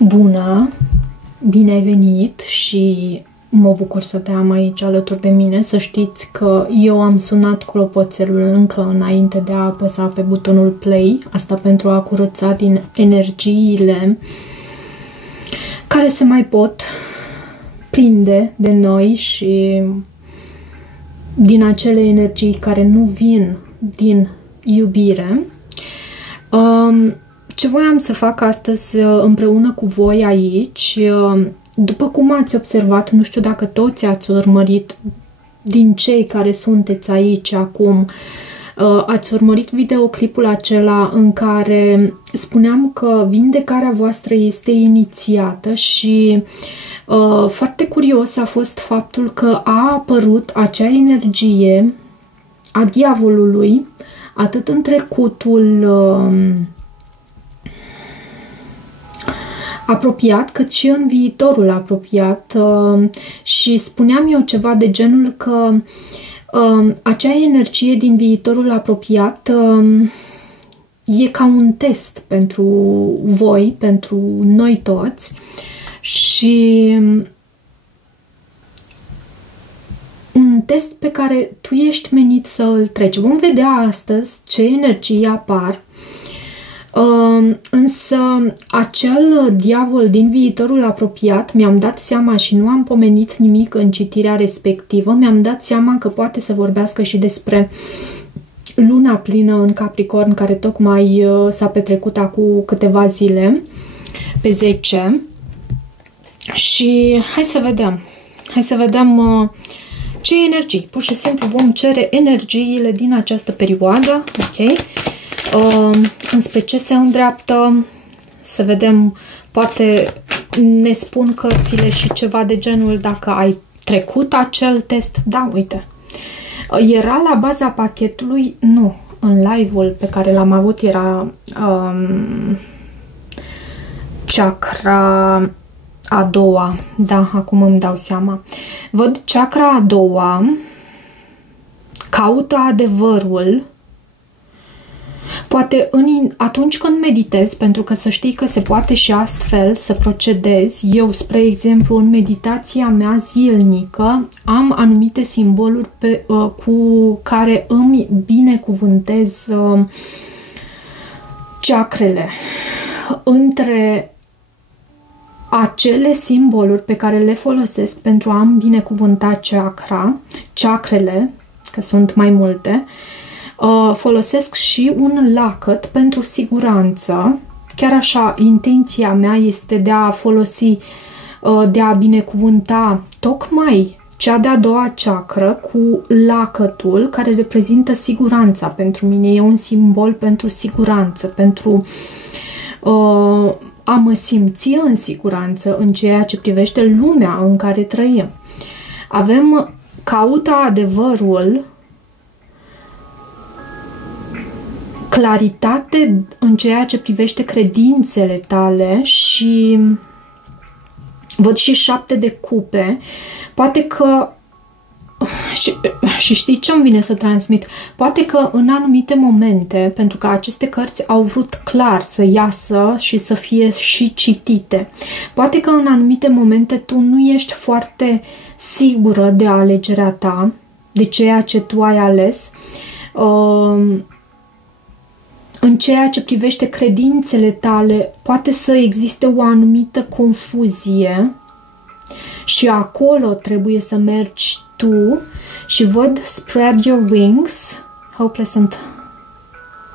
Bună! Bine ai venit și mă bucur să te am aici alături de mine. Să știți că eu am sunat clopoțelul încă înainte de a apăsa pe butonul play. Asta pentru a curăța din energiile care se mai pot prinde de noi și din acele energii care nu vin din iubire. Ce voiam să fac astăzi împreună cu voi aici, după cum ați observat, nu știu dacă toți ați urmărit din cei care sunteți aici acum, ați urmărit videoclipul acela în care spuneam că vindecarea voastră este inițiată și foarte curios a fost faptul că a apărut acea energie a diavolului atât în trecutul apropiat, cât și în viitorul apropiat. Și spuneam eu ceva de genul că acea energie din viitorul apropiat e ca un test pentru voi, pentru noi toți și un test pe care tu ești menit să îl treci. Vom vedea astăzi ce energii apar. Însă acel diavol din viitorul apropiat, mi-am dat seama și nu am pomenit nimic în citirea respectivă, mi-am dat seama că poate să vorbească și despre luna plină în Capricorn, care tocmai s-a petrecut acum câteva zile, pe 10. Și hai să vedem ce energii. Pur și simplu vom cere energiile din această perioadă, ok? Înspre ce se îndreaptă, să vedem, poate ne spun cărțile și ceva de genul dacă ai trecut acel test. Da, uite, era la baza pachetului, nu, în live-ul pe care l-am avut era chakra a doua, da, acum îmi dau seama. Văd chakra a doua, caută adevărul. Poate atunci când meditezi, pentru că să știi că se poate și astfel să procedezi, eu, spre exemplu, în meditația mea zilnică, am anumite simboluri cu care îmi binecuvântez chakrele. Între acele simboluri pe care le folosesc pentru a-mi binecuvânta chakrele, că sunt mai multe, folosesc și un lacăt pentru siguranță. Chiar așa, intenția mea este de a folosi, de a binecuvânta tocmai cea de-a doua chakră cu lacătul care reprezintă siguranța pentru mine. E un simbol pentru siguranță, pentru a mă simți în siguranță în ceea ce privește lumea în care trăim. Avem caută adevărul, claritate în ceea ce privește credințele tale și văd și 7 de cupe. Poate că și știi ce îmi vine să transmit? Poate că în anumite momente, pentru că aceste cărți au vrut clar să iasă și să fie și citite, poate că în anumite momente tu nu ești foarte sigură de alegerea ta, de ceea ce tu ai ales, în ceea ce privește credințele tale, poate să existe o anumită confuzie și acolo trebuie să mergi tu și văd spread your wings,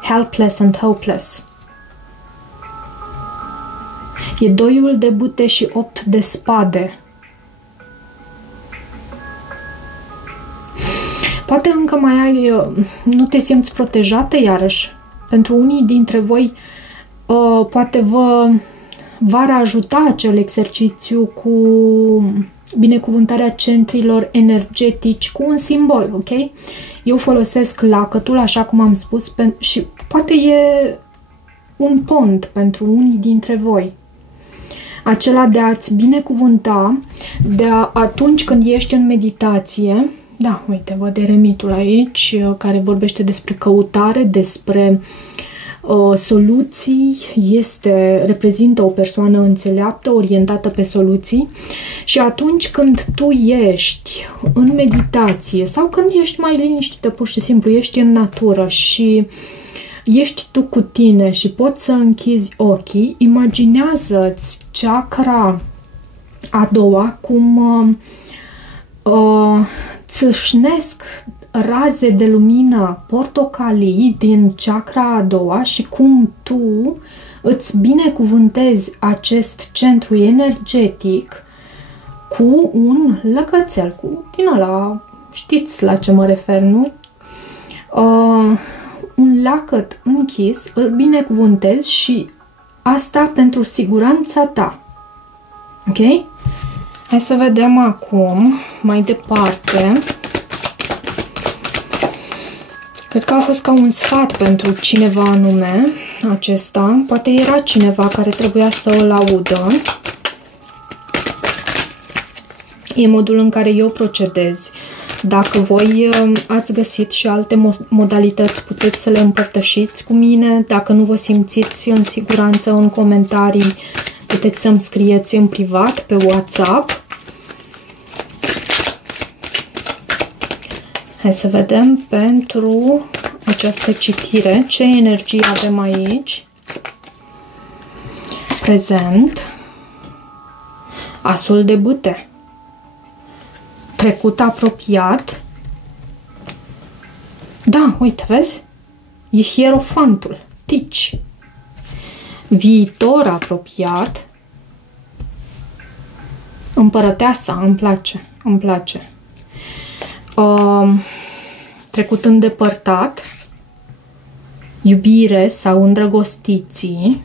helpless and hopeless. E 2 de bâte și 8 de spade. Poate încă mai ai, nu te simți protejată iarăși. Pentru unii dintre voi poate v-ar ajuta acel exercițiu cu binecuvântarea centrilor energetici cu un simbol, ok? Eu folosesc lacătul, așa cum am spus, și poate e un pont pentru unii dintre voi. Acela de a-ți binecuvânta, atunci când ești în meditație. Da, uite, văd eremitul aici, care vorbește despre căutare, despre soluții, reprezintă o persoană înțeleaptă, orientată pe soluții. Și atunci când tu ești în meditație sau când ești mai liniștită, pur și simplu ești în natură și ești tu cu tine și poți să închizi ochii, imaginează-ți chakra a doua cum țâșnesc raze de lumină portocalii din chakra a doua și cum tu îți binecuvântezi acest centru energetic cu un lăcățel, din ăla, știți la ce mă refer, nu? Un lacăt închis, îl binecuvântezi și asta pentru siguranța ta. Ok? Hai să vedem acum, mai departe. Cred că a fost ca un sfat pentru cineva anume acesta. Poate era cineva care trebuia să îl audă. E modul în care eu procedez. Dacă voi ați găsit și alte modalități, puteți să le împărtășiți cu mine. Dacă nu vă simțiți în siguranță în comentarii, puteți să-mi scrieți în privat pe WhatsApp. Hai să vedem pentru această citire ce energie avem aici. Prezent. Asul de bâte. Trecut apropiat. Da, uite, vezi? E hierofantul. Tici. Viitor apropiat. Împărăteasa, îmi place, îmi place. Trecut îndepărtat. Iubire sau îndrăgostiții.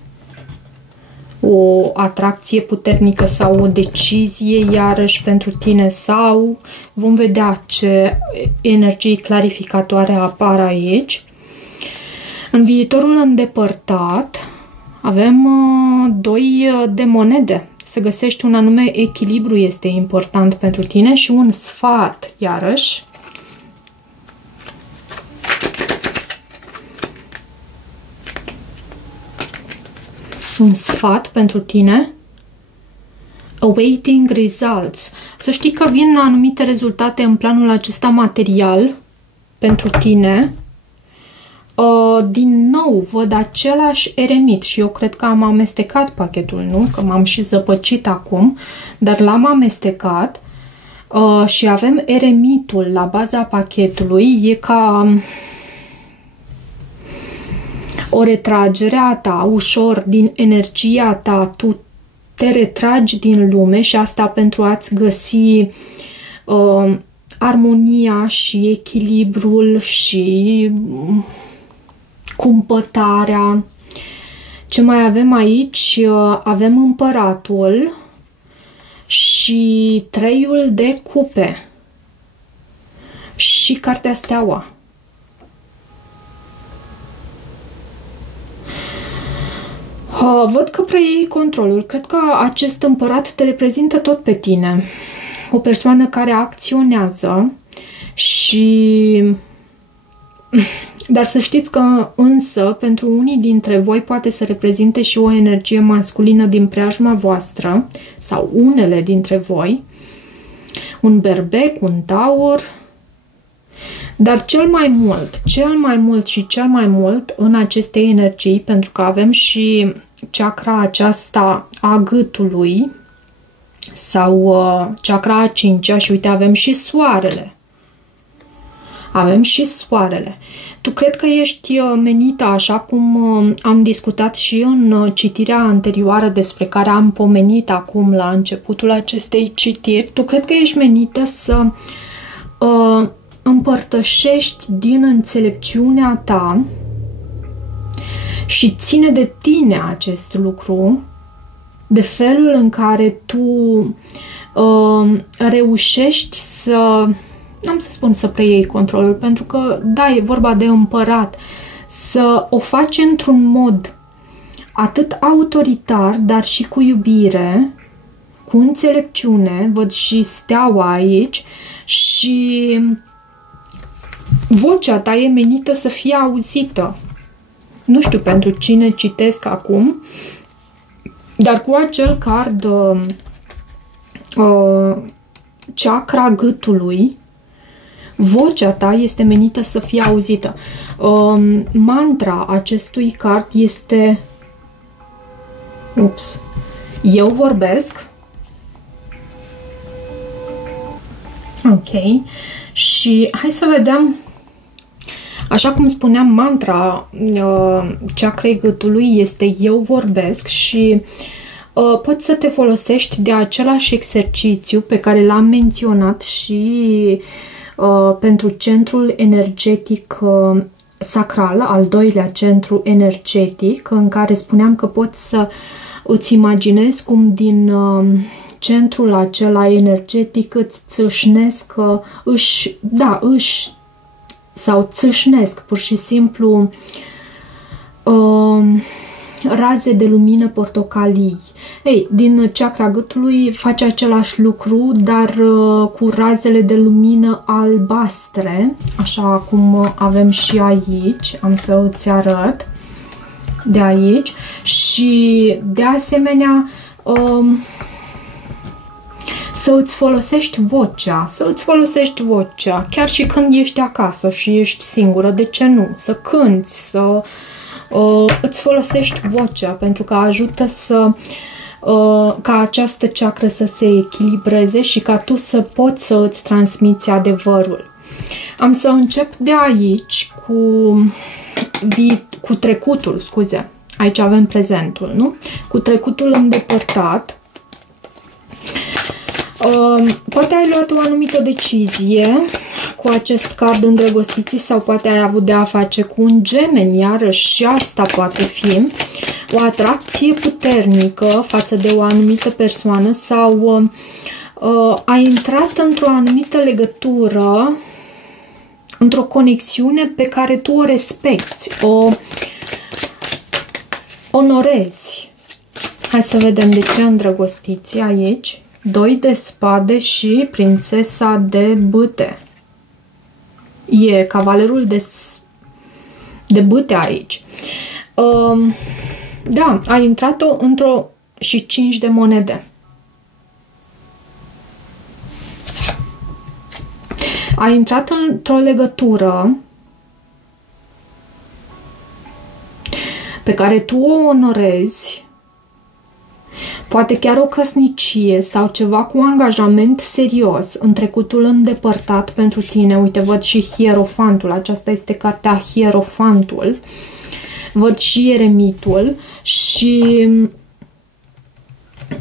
O atracție puternică sau o decizie iarăși pentru tine sau vom vedea ce energii clarificatoare apar aici. În viitorul îndepărtat avem 2 de monede. Să găsești un anume echilibru este important pentru tine și un sfat iarăși. Un sfat pentru tine. Awaiting results. Să știi că vin anumite rezultate în planul acesta material pentru tine. Din nou văd același eremit și eu cred că am amestecat pachetul, nu? Că m-am și zăpăcit acum, dar l-am amestecat și avem eremitul la baza pachetului. E ca o retragere a ta, ușor, din energia ta, tu te retragi din lume și asta pentru a-ți găsi armonia și echilibrul și cumpătarea. Ce mai avem aici? Avem împăratul și 3 de cupe și cartea steaua. Văd că preiei controlul. Cred că acest împărat te reprezintă tot pe tine. O persoană care acționează și... Dar să știți că însă pentru unii dintre voi poate să reprezinte și o energie masculină din preajma voastră sau unele dintre voi. Un berbec, un taur. Dar cel mai mult în aceste energii, pentru că avem și chakra aceasta a gâtului sau chakra a 5-a și uite avem și soarele. Avem și soarele. Tu cred că ești menită, așa cum am discutat și în citirea anterioară despre care am pomenit acum la începutul acestei citiri, tu cred că ești menită să împărtășești din înțelepciunea ta și ține de tine acest lucru, de felul în care tu reușești să, n-am să spun să preiei controlul, pentru că, da, e vorba de împărat, să o faci într-un mod atât autoritar, dar și cu iubire, cu înțelepciune, văd și steaua aici, și vocea ta e menită să fie auzită. Nu știu pentru cine citesc acum, dar cu acel card chakra gâtului, vocea ta este menită să fie auzită. Mantra acestui card este eu vorbesc. Ok. Și hai să vedem. Așa cum spuneam, mantra chakrei gâtului este eu vorbesc și poți să te folosești de același exercițiu pe care l-am menționat și pentru centrul energetic sacral, al doilea centru energetic, în care spuneam că poți să îți imaginezi cum din centrul acela energetic îți țâșnesc, sau țâșnesc pur și simplu raze de lumină portocalii. Ei, din chakra gâtului face același lucru, dar cu razele de lumină albastre, așa cum avem și aici. Am să îți arăt de aici. Și de asemenea să îți folosești vocea, chiar și când ești acasă și ești singură, de ce nu? Să cânți, să îți folosești vocea, pentru că ajută ca această chakră să se echilibreze și ca tu să poți să îți transmiți adevărul. Am să încep de aici cu trecutul, scuze. Aici avem prezentul, nu? Cu trecutul îndepărtat. Poate ai luat o anumită decizie cu acest card îndrăgostiții sau poate ai avut de a face cu un gemeni, iarăși și asta poate fi o atracție puternică față de o anumită persoană sau ai intrat într-o anumită legătură, într-o conexiune pe care tu o respecti, o onorezi. Hai să vedem de ce îndrăgostiții aici. 2 de spade și prințesa de bâte. E cavalerul de bâte aici. Da, ai intrat într-o și 5 de monede. Ai intrat într-o legătură pe care tu o onorezi, poate chiar o căsnicie sau ceva cu angajament serios în trecutul îndepărtat pentru tine. Uite, văd și Hierofantul. Aceasta este cartea Hierofantul. Văd și Eremitul și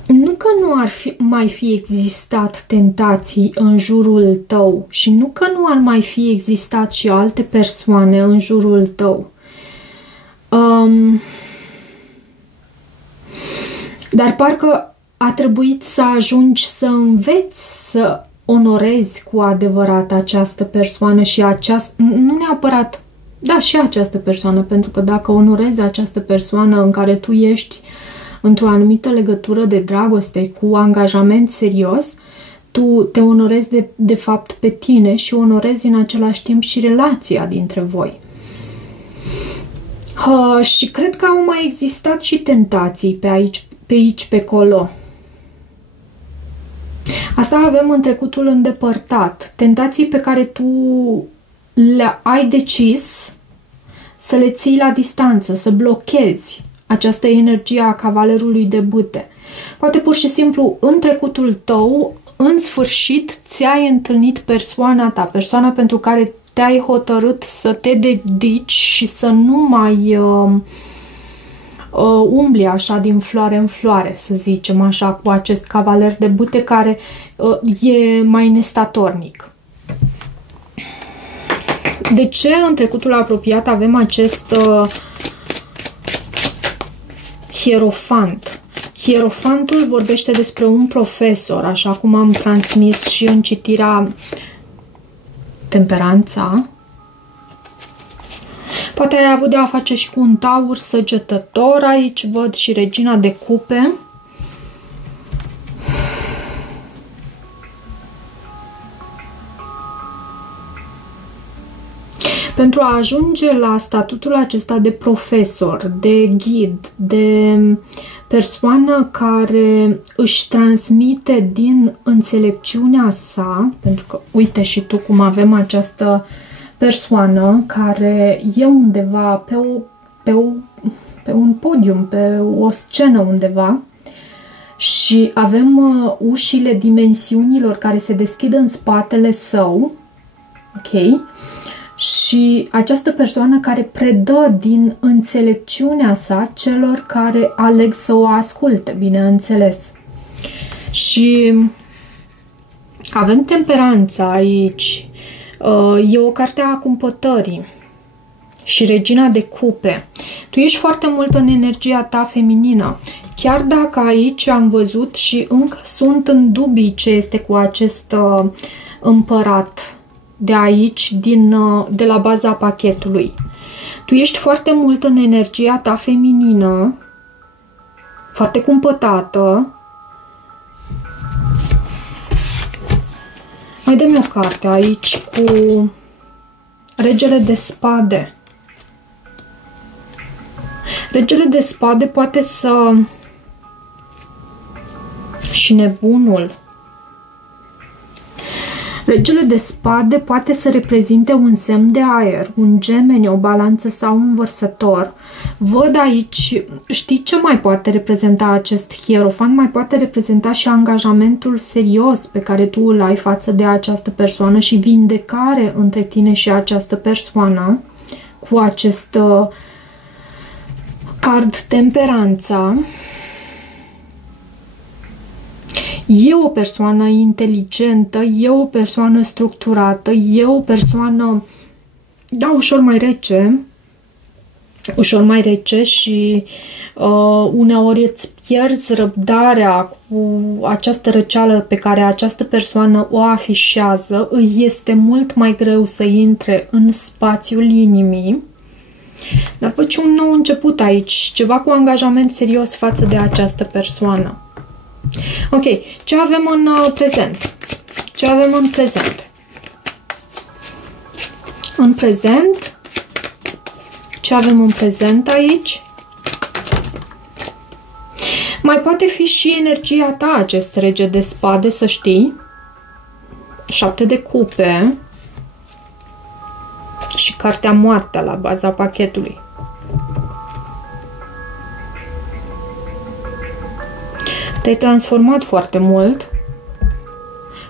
nu că nu ar mai fi existat tentații în jurul tău și nu că nu ar mai fi existat și alte persoane în jurul tău. Dar parcă a trebuit să ajungi să înveți să onorezi cu adevărat această persoană și nu neapărat, da, și această persoană, pentru că dacă onorezi această persoană în care tu ești într-o anumită legătură de dragoste cu angajament serios, tu te onorezi de fapt pe tine și onorezi în același timp și relația dintre voi. Și cred că au mai existat și tentații pe aici, pe acolo. Asta avem în trecutul îndepărtat. Tentații pe care tu ai decis să le ții la distanță, să blochezi această energie a cavalerului de bâte. Poate pur și simplu în trecutul tău, în sfârșit, ți-ai întâlnit persoana ta, persoana pentru care te-ai hotărât să te dedici și să nu mai umbli așa din floare în floare, să zicem așa, cu acest cavaler de bâte care e mai nestatornic. De ce în trecutul apropiat avem acest hierofant? Hierofantul vorbește despre un profesor, așa cum am transmis și în citirea Temperanța. Poate ai avut de a face și cu un taur săgetător, aici văd și regina de cupe. Pentru a ajunge la statutul acesta de profesor, de ghid, de persoană care își transmite din înțelepciunea sa, pentru că uite și tu cum avem această persoană care e undeva pe un podium, pe o scenă undeva și avem ușile dimensiunilor care se deschid în spatele său, ok? Și această persoană care predă din înțelepciunea sa celor care aleg să o asculte, bineînțeles. Și avem temperanța aici. E o carte a cumpătării și regina de cupe. Tu ești foarte mult în energia ta feminină. Chiar dacă aici am văzut și încă sunt în dubii ce este cu acest împărat de aici, de la baza pachetului. Tu ești foarte mult în energia ta feminină, foarte cumpătată. Mai dă-mi o carte aici cu regele de spade. Regele de spade poate să... și nebunul. Regele de spade poate să reprezinte un semn de aer, un gemeni, o balanță sau un vărsător. Văd aici, știi ce mai poate reprezenta acest hierofant? Mai poate reprezenta și angajamentul serios pe care tu îl ai față de această persoană și vindecare între tine și această persoană cu acest card temperanța. E o persoană inteligentă, e o persoană structurată, e o persoană, da, ușor mai rece și uneori îți pierzi răbdarea cu această răceală pe care această persoană o afișează, îi este mult mai greu să intre în spațiul inimii. Dar văd și un nou început aici, ceva cu angajament serios față de această persoană. Ok, ce avem în prezent? Ce avem în prezent? În prezent, ce avem în prezent aici? Mai poate fi și energia ta acest rege de spade, să știi. 7 de cupe și cartea moartea la baza pachetului. Te-ai transformat foarte mult.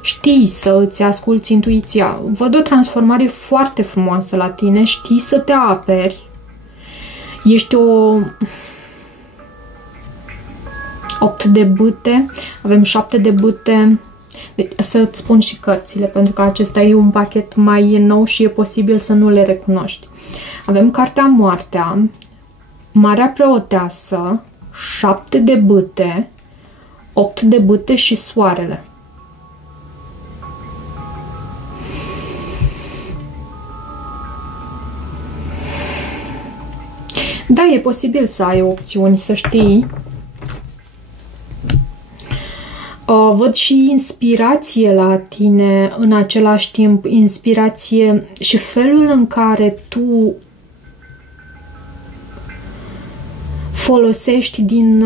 Știi să îți asculți intuiția. Văd o transformare foarte frumoasă la tine. Știi să te aperi. Ești o 8 de bâte. Avem 7 de bâte. Deci, să-ți spun și cărțile, pentru că acesta e un pachet mai nou și e posibil să nu le recunoști. Avem cartea moartea, Marea Preoteasă, 7 de bâte, 8 de bâte și soarele. Da, e posibil să ai opțiuni, să știi. Văd și inspirație la tine în același timp, inspirație și felul în care tu folosești din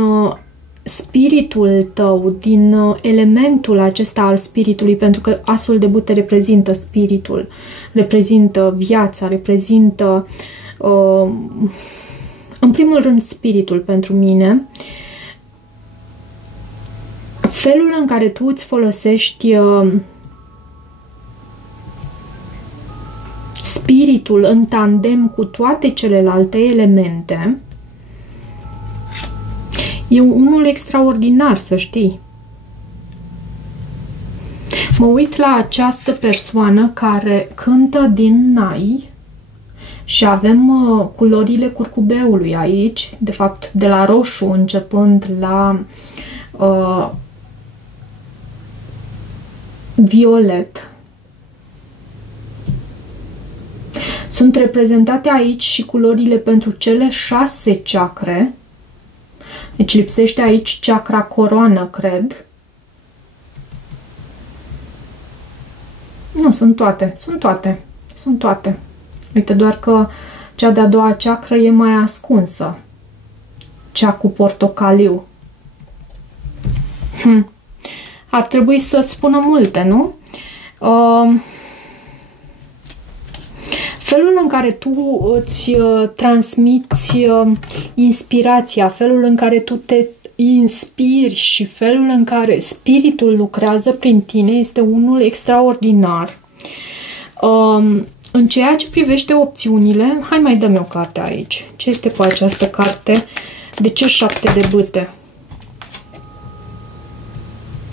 spiritul tău, din elementul acesta al spiritului, pentru că asul de bâte reprezintă spiritul, reprezintă viața, reprezintă în primul rând spiritul pentru mine. Felul în care tu îți folosești spiritul în tandem cu toate celelalte elemente e unul extraordinar, să știi. Mă uit la această persoană care cântă din nai și avem culorile curcubeului aici, de fapt de la roșu începând la violet. Sunt reprezentate aici și culorile pentru cele 6 chakre. Deci lipsește aici chakra coroană, cred. Nu, sunt toate. Uite, doar că cea de-a doua ceacră e mai ascunsă. Cea cu portocaliu. Ar trebui să spună multe, nu? Felul în care tu îți transmiți inspirația, felul în care tu te inspiri și felul în care spiritul lucrează prin tine este unul extraordinar. În ceea ce privește opțiunile, hai mai dă-mi o carte aici. Ce este cu această carte? De ce 7 de bâte?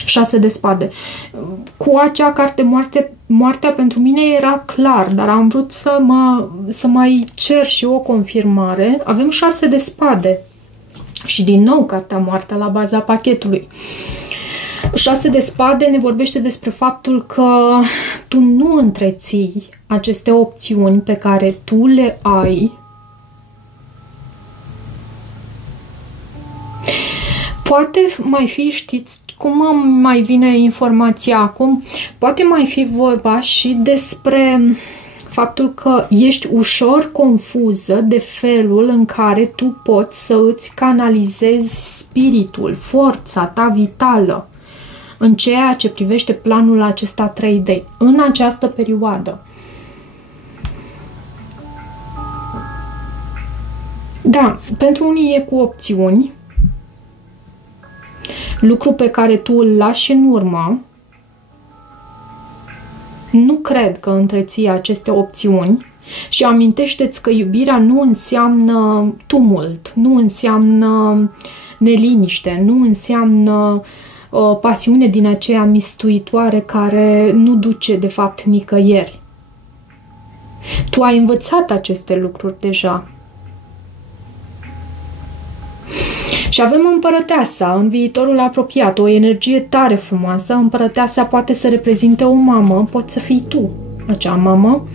6 de spade. Cu acea carte moartea pentru mine era clar, dar am vrut să mai cer și o confirmare. Avem 6 de spade. Și din nou cartea moartea la baza pachetului. 6 de spade ne vorbește despre faptul că tu nu întreții aceste opțiuni pe care tu le ai. Poate mai fi, știți cum mai vine informația acum? Poate mai fi vorba și despre faptul că ești ușor confuză de felul în care tu poți să îți canalizezi spiritul, forța ta vitală în ceea ce privește planul acesta 3D în această perioadă. Da, pentru unii e cu opțiuni, lucru pe care tu îl lași în urmă. Nu cred că întreții aceste opțiuni și amintește-ți că iubirea nu înseamnă tumult, nu înseamnă neliniște, nu înseamnă pasiune din aceea mistuitoare care nu duce de fapt nicăieri. Tu ai învățat aceste lucruri deja. Și avem împărăteasa în viitorul apropiat, o energie tare frumoasă. Împărăteasa poate să reprezinte o mamă, poți să fii tu acea mamă.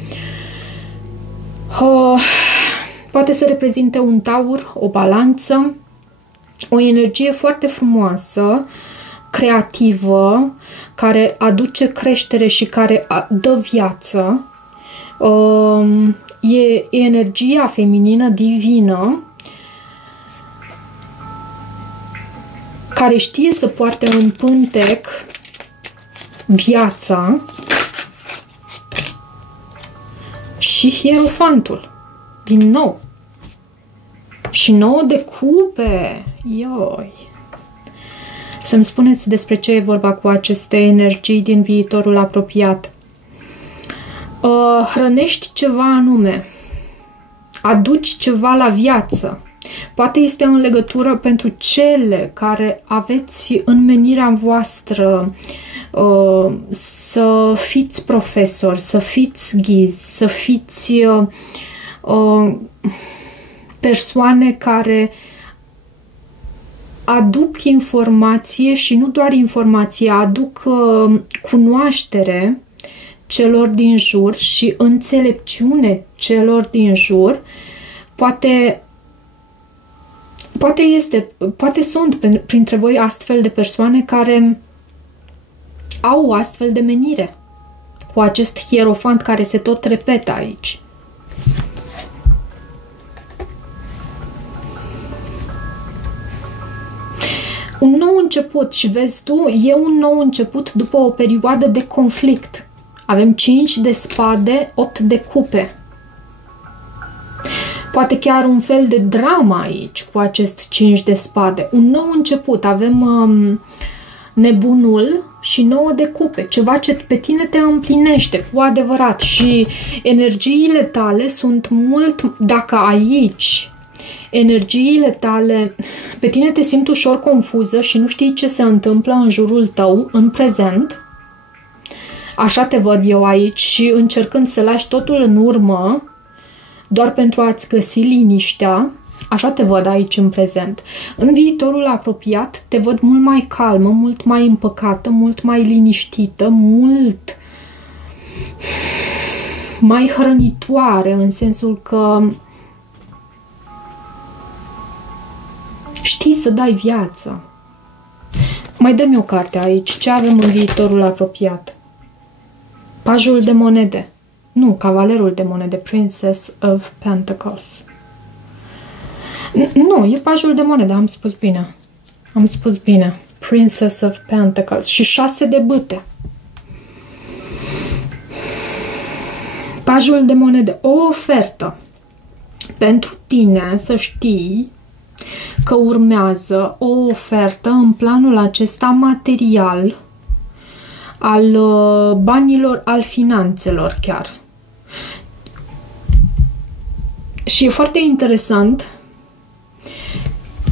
Poate să reprezinte un taur, o balanță, o energie foarte frumoasă, creativă, care aduce creștere și care dă viață. E energia feminină divină care știe să poarte în pântec viața, și hierofantul. Din nou. Și 9 de cupe. Ioi. Să-mi spuneți despre ce e vorba cu aceste energii din viitorul apropiat. Hrănești ceva anume. Aduci ceva la viață. Poate este în legătură pentru cele care aveți în menirea voastră să fiți profesori, să fiți ghizi, să fiți persoane care aduc informație și nu doar informație, aduc cunoaștere celor din jur și înțelepciune celor din jur. Poate sunt printre voi astfel de persoane care au o astfel de menire cu acest hierofant care se tot repetă aici. Un nou început, și vezi tu, e un nou început după o perioadă de conflict. Avem 5 de spade, 8 de cupe. Poate chiar un fel de dramă aici cu acest 5 de spade. Un nou început. Avem nebunul și 9 de cupe. Ceva ce pe tine te împlinește cu adevărat. Și energiile tale sunt mult, dacă aici energiile tale, pe tine te simți ușor confuză și nu știi ce se întâmplă în jurul tău în prezent. Așa te văd eu aici și încercând să lași totul în urmă doar pentru a-ți găsi liniștea, așa te văd aici în prezent. În viitorul apropiat te văd mult mai calmă, mult mai împăcată, mult mai liniștită, mult mai hrănitoare, în sensul că știi să dai viață. Mai dă-mi o carte aici. Ce avem în viitorul apropiat? Pajul de monede. Nu, cavalerul de monede, Princess of Pentacles. Nu, e pajul de monede, am spus bine. Am spus bine. Princess of Pentacles și 6 de bâte. Pajul de monede, o ofertă pentru tine, să știi că urmează o ofertă în planul acesta material, al banilor, al finanțelor chiar. Și e foarte interesant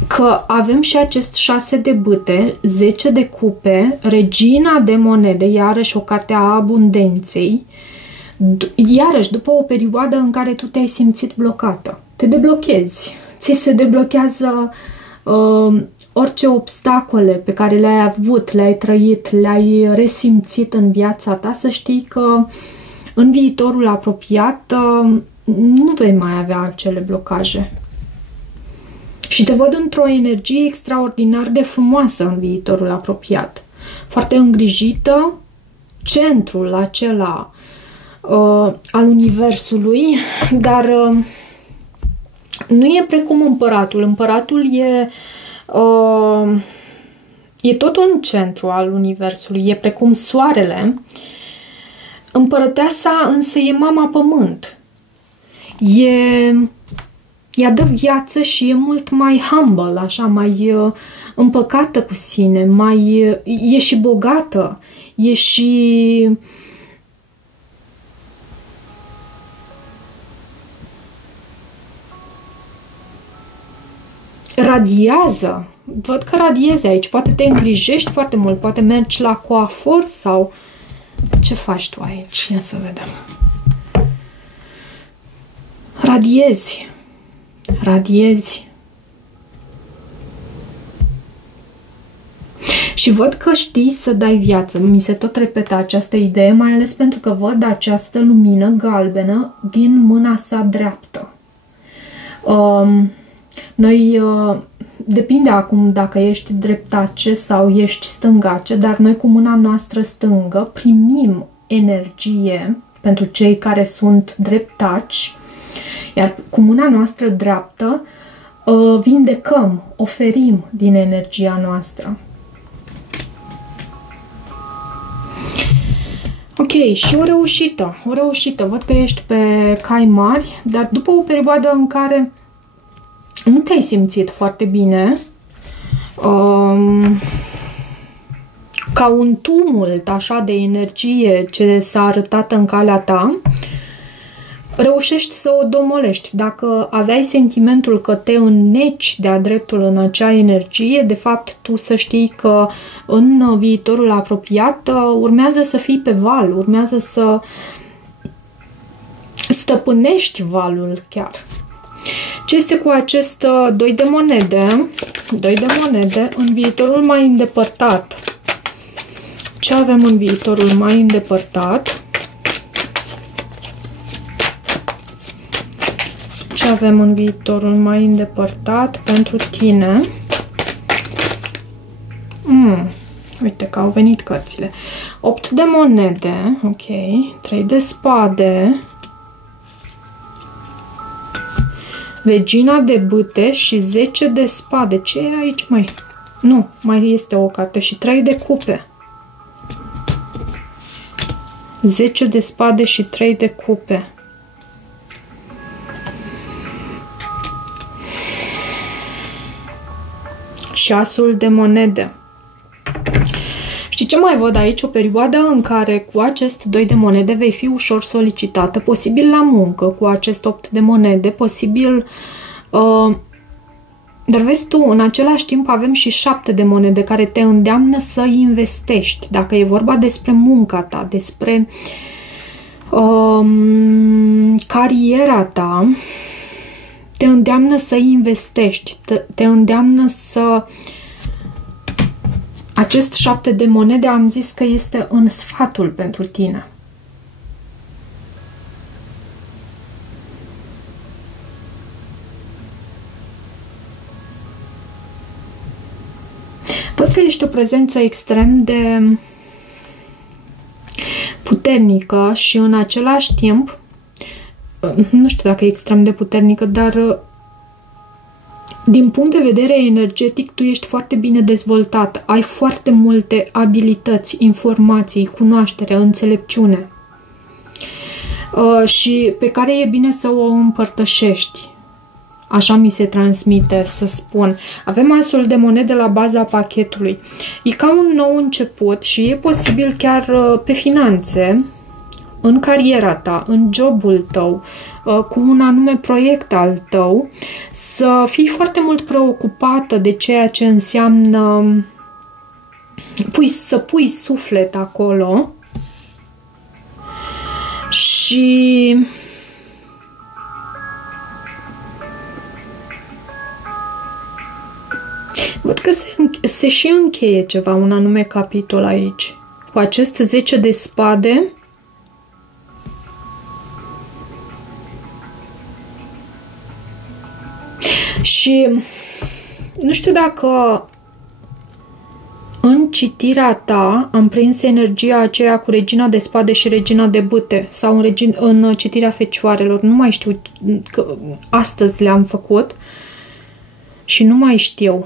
că avem și acest 6 de bâte, 10 de cupe, regina de monede, iarăși o carte a abundenței, iarăși după o perioadă în care tu te-ai simțit blocată. Te deblochezi, ți se deblochează orice obstacole pe care le-ai avut, le-ai trăit, le-ai resimțit în viața ta, să știi că în viitorul apropiat nu vei mai avea acele blocaje. Și te văd într-o energie extraordinar de frumoasă în viitorul apropiat. Foarte îngrijită, centrul acela al universului, dar nu e precum împăratul. Împăratul e tot un centru al universului, e precum soarele. Împărăteasa însă e mama pământ. Ea dă viață și e mult mai humble, așa, mai împăcată cu sine, e și bogată, e și radiază. Văd că radiezi aici. Poate te îngrijești foarte mult, poate mergi la coafor sau ce faci tu aici? Ia să vedem. Radiezi. Radiezi. Și văd că știi să dai viață. Mi se tot repetă această idee, mai ales pentru că văd această lumină galbenă din mâna sa dreaptă. Noi, depinde acum dacă ești dreptace sau ești stângace, dar noi cu mâna noastră stângă primim energie pentru cei care sunt dreptaci, iar cu mâna noastră dreaptă vindecăm, oferim din energia noastră. Ok, și o reușită, o reușită. Văd că ești pe cai mari, dar după o perioadă în care nu te-ai simțit foarte bine, ca un tumult așa de energie ce s-a arătat în calea ta, reușești să o domolești. Dacă aveai sentimentul că te înneci de-a dreptul în acea energie, de fapt tu să știi că în viitorul apropiat urmează să fii pe val, urmează să stăpânești valul chiar. Ce este cu acest 2 de monede? 2 de monede în viitorul mai îndepărtat. Ce avem în viitorul mai îndepărtat? Ce avem în viitorul mai îndepărtat pentru tine? Uite că au venit cărțile. 8 de monede, ok. 3 de spade. Regina de bâte și 10 de spade. Ce e aici, mai? Nu, mai este o carte și 3 de cupe. 10 de spade și 3 de cupe. Și asul de monede. Știi ce mai văd aici? O perioadă în care cu acest 2 de monede vei fi ușor solicitată, posibil la muncă, cu acest 8 de monede, posibil... dar vezi tu, în același timp avem și 7 de monede care te îndeamnă să investești. Dacă e vorba despre munca ta, despre cariera ta, te îndeamnă să investești, te îndeamnă să... Acest 7 de monede am zis că este în sfatul pentru tine. Văd că ești o prezență extrem de puternică și în același timp, nu știu dacă e extrem de puternică, dar din punct de vedere energetic tu ești foarte bine dezvoltat, ai foarte multe abilități, informații, cunoaștere, înțelepciune și pe care e bine să o împărtășești. Așa mi se transmite, să spun. Avem asul de monede la baza pachetului. E ca un nou început și e posibil chiar pe finanțe, în cariera ta, în jobul tău, cu un anume proiect al tău, să fii foarte mult preocupată de ceea ce înseamnă să pui suflet acolo și văd că se și încheie ceva, un anume capitol aici. Cu acest 10 de spade și nu știu dacă în citirea ta am prins energia aceea cu regina de spade și regina de bâte sau în citirea fecioarelor. Nu mai știu, că astăzi le-am făcut și nu mai știu.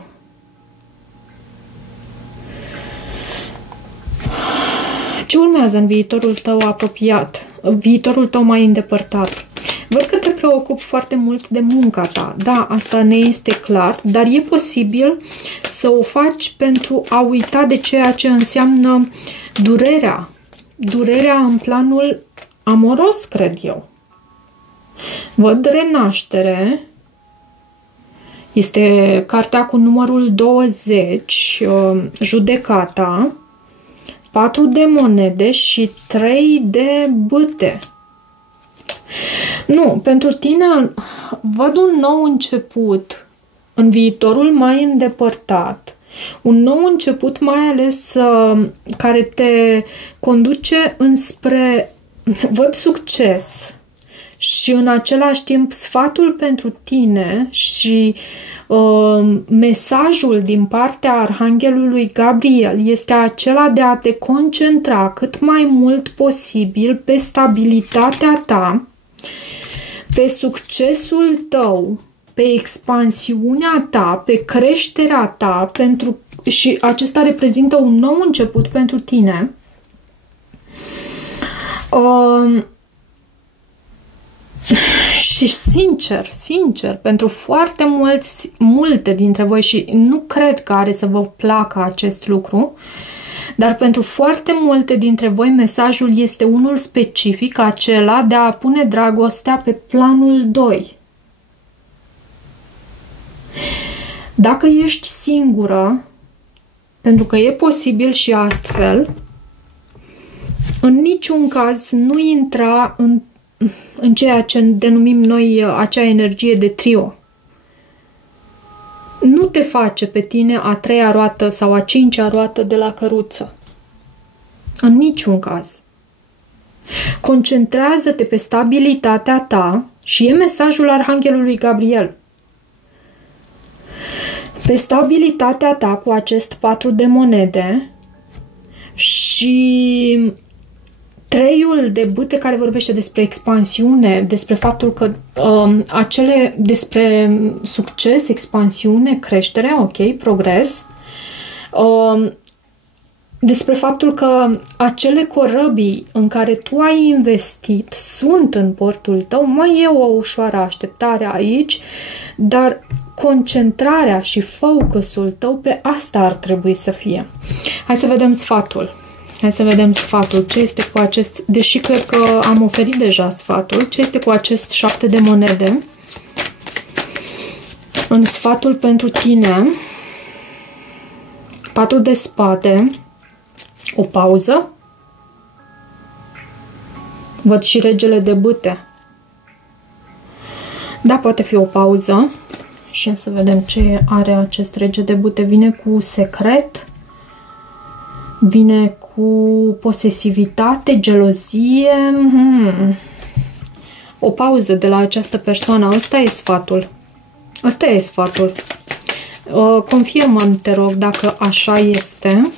Ce urmează în viitorul tău apropiat? Viitorul tău mai îndepărtat? Văd că te preocupi foarte mult de munca ta. Da, asta ne este clar, dar e posibil să o faci pentru a uita de ceea ce înseamnă durerea. Durerea în planul amoros, cred eu. Văd renaștere. Este cartea cu numărul 20, judecata, 4 de monede și 3 de bâte. Nu, pentru tine văd un nou început în viitorul mai îndepărtat. Un nou început mai ales care te conduce înspre, văd, succes și în același timp sfatul pentru tine și mesajul din partea Arhanghelului Gabriel este acela de a te concentra cât mai mult posibil pe stabilitatea ta, pe succesul tău, pe expansiunea ta, pe creșterea ta, și acesta reprezintă un nou început pentru tine. Și sincer, pentru foarte multe dintre voi, și nu cred că are să vă placă acest lucru, dar pentru foarte multe dintre voi mesajul este unul specific, acela de a pune dragostea pe planul 2. Dacă ești singură, pentru că e posibil și astfel, în niciun caz nu intra în ceea ce denumim noi acea energie de trio. Nu te face pe tine a 3-a roată sau a 5-a roată de la căruță. În niciun caz. Concentrează-te pe stabilitatea ta și e mesajul Arhanghelului Gabriel. Pe stabilitatea ta cu acest 4 de monede și 3-ul de bâte care vorbește despre expansiune, despre faptul că despre succes, expansiune, creștere, ok, progres, despre faptul că acele corăbii în care tu ai investit sunt în portul tău, mai e o ușoară așteptare aici, dar concentrarea și focusul tău pe asta ar trebui să fie. Hai să vedem sfatul. Ce este cu acest, deși cred că am oferit deja sfatul, ce este cu acest 7 de monede în sfatul pentru tine, 4 de spade, o pauză, văd și regele de bâte. Da, poate fi o pauză și să vedem ce are acest rege de bâte. Vine cu secret, vine cu posesivitate, gelozie, o pauză de la această persoană. Ăsta e sfatul. Confirmă-mi, te rog, dacă așa este.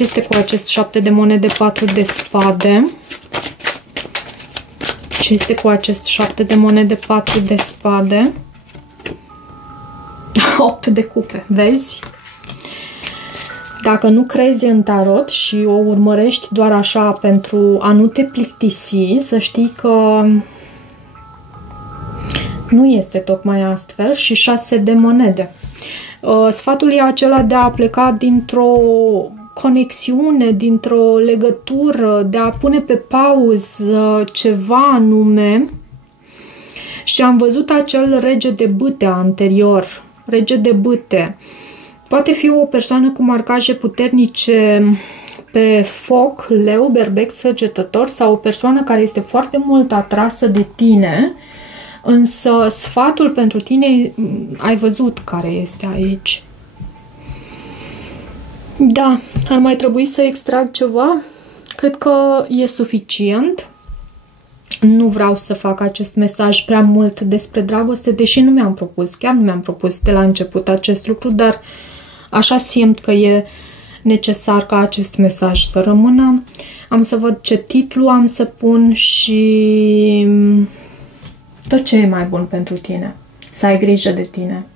Ce este cu acest 7 de monede, 4 de spade? Ce este cu acest 7 de monede, 4 de spade? 8 de cupe, vezi? Dacă nu crezi în tarot și o urmărești doar așa pentru a nu te plictisi, să știi că nu este tocmai astfel. Și 6 de monede. Sfatul e acela de a pleca dintr-o conexiune, dintr-o legătură, de a pune pe pauză ceva anume. Și am văzut acel rege de bâte anterior. Rege de bâte. Poate fi o persoană cu marcaje puternice pe foc, leu, berbec, săgetător, sau o persoană care este foarte mult atrasă de tine, însă sfatul pentru tine ai văzut care este aici. Da, ar mai trebui să extrag ceva? Cred că e suficient. Nu vreau să fac acest mesaj prea mult despre dragoste, deși nu mi-am propus, chiar nu mi-am propus de la început acest lucru, dar așa simt că e necesar ca acest mesaj să rămână. Am să văd ce titlu am să pun și tot ce e mai bun pentru tine. Să ai grijă de tine.